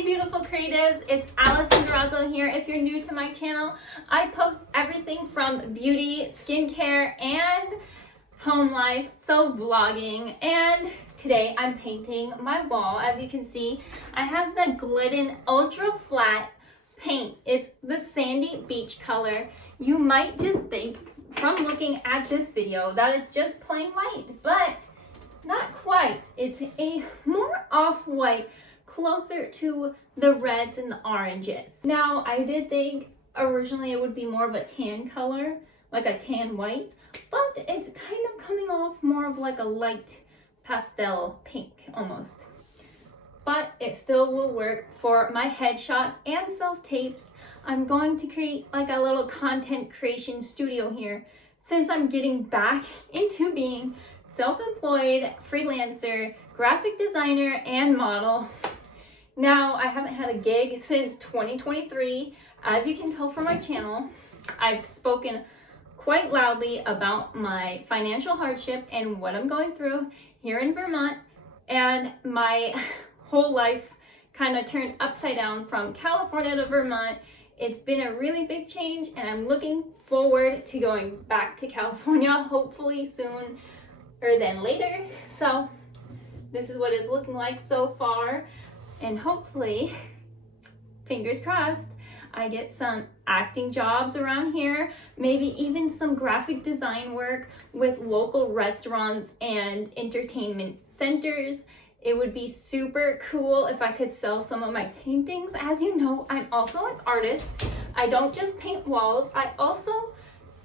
Hey beautiful creatives, it's Alison Durazo here. If you're new to my channel, I post everything from beauty, skincare, and home life, so vlogging. And today I'm painting my wall. As you can see, I have the Glidden Ultra Flat paint. It's the sandy beach color. You might just think from looking at this video that it's just plain white, but not quite. It's a more off-white, closer to the reds and the oranges. Now, I did think originally it would be more of a tan color, like a tan white, but it's kind of coming off more of like a light pastel pink almost. But it still will work for my headshots and self-tapes. I'm going to create like a little content creation studio here since I'm getting back into being self-employed, freelancer, graphic designer, and model. Now, I haven't had a gig since 2023. As you can tell from my channel, I've spoken quite loudly about my financial hardship and what I'm going through here in Vermont, and my whole life kind of turned upside down from California to Vermont. It's been a really big change, and I'm looking forward to going back to California, hopefully sooner than later. So this is what it's looking like so far, and hopefully, fingers crossed, I get some acting jobs around here, maybe even some graphic design work with local restaurants and entertainment centers. It would be super cool if I could sell some of my paintings. As you know, I'm also an artist. I don't just paint walls, I also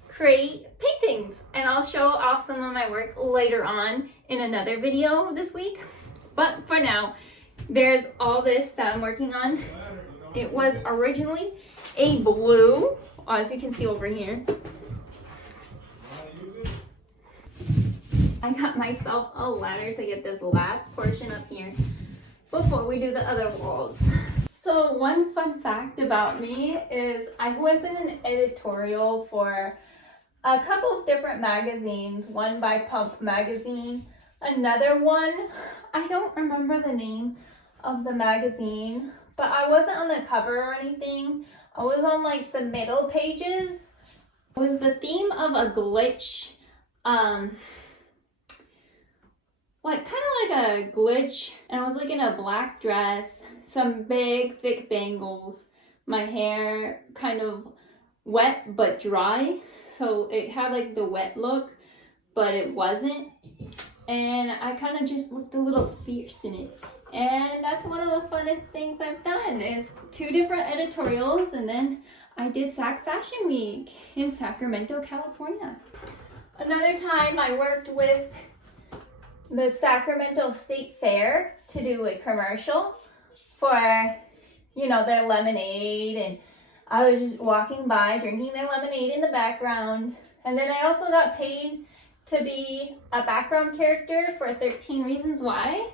create paintings, and I'll show off some of my work later on in another video this week. But for now, there's all this that I'm working on. It was originally a blue, as you can see over here. I got myself a ladder to get this last portion up here before we do the other walls. So one fun fact about me is I was in an editorial for a couple of different magazines, one by Pump magazine, another one, I don't remember the name of the magazine, but I wasn't on the cover or anything. I was on like the middle pages. It was the theme of a glitch, like kind of like a glitch, and I was like in a black dress, some big thick bangles, my hair kind of wet but dry, so it had like the wet look, but it wasn't, and I kind of just looked a little fierce in it. And that's one of the funnest things I've done, is 2 different editorials, and then I did Sac Fashion Week in Sacramento, California. Another time I worked with the Sacramento State Fair to do a commercial for, you know, their lemonade, and I was just walking by drinking their lemonade in the background. And then I also got paid to be a background character for 13 Reasons Why.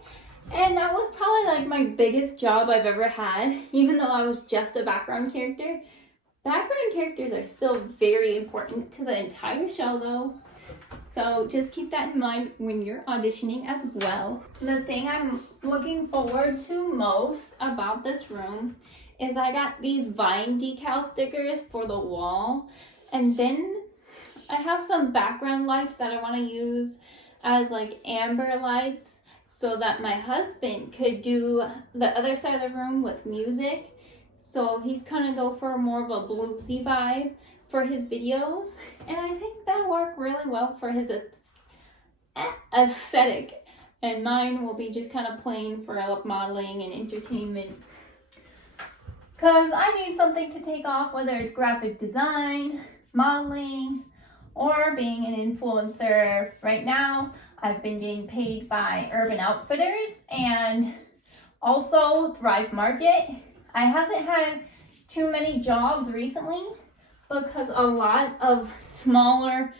And that was probably like my biggest job I've ever had, even though I was just a background character. Background characters are still very important to the entire show though. So just keep that in mind when you're auditioning as well. The thing I'm looking forward to most about this room is I got these Vine decal stickers for the wall. And then I have some background lights that I want to use as like amber lights, so that my husband could do the other side of the room with music. So he's gonna go for more of a bluesy vibe for his videos. And I think that'll work really well for his aesthetic. And mine will be just kind of plain for modeling and entertainment. Cause I need something to take off, whether it's graphic design, modeling, or being an influencer. Right now, I've been getting paid by Urban Outfitters and also Thrive Market. I haven't had too many jobs recently because a lot of smaller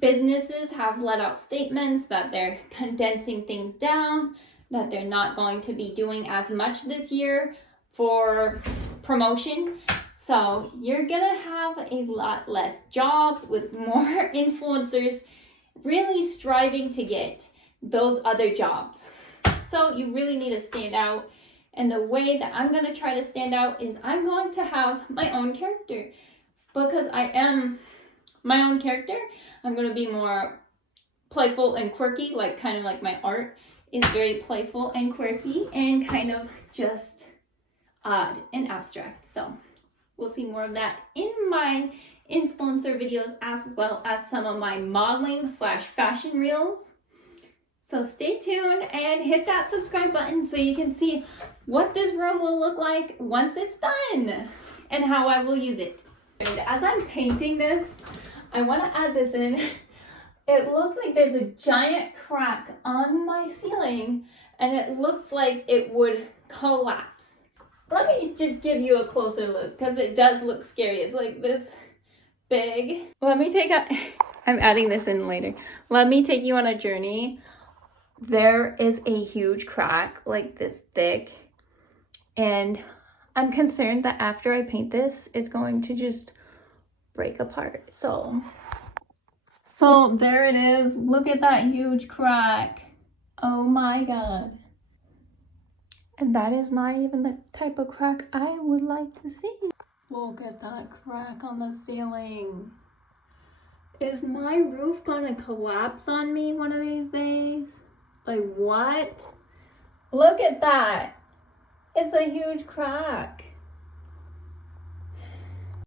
businesses have let out statements that they're condensing things down, that they're not going to be doing as much this year for promotion. So you're gonna have a lot less jobs with more influencers really striving to get those other jobs. So you really need to stand out And the way that I'm going to try to stand out is I'm going to have my own character. Because I am my own character, I'm going to be more playful and quirky, like kind of like my art is very playful and quirky and kind of just odd and abstract. So we'll see more of that in my influencer videos as well as some of my modeling / fashion reels. So stay tuned and hit that subscribe button so you can see what this room will look like once it's done and how I will use it. And as I'm painting this, I want to add this in. It looks like there's a giant crack on my ceiling and it looks like it would collapse. Let me just give you a closer look because it does look scary. It's like this big. I'm adding this in later. Let me take you on a journey. There is a huge crack like this thick and I'm concerned that after I paint this, it's going to just break apart. So there it is. Look at that huge crack. Oh my God. And that is not even the type of crack I would like to see. Look at that crack on the ceiling. Is my roof gonna collapse on me one of these days? Like what? Look at that. It's a huge crack.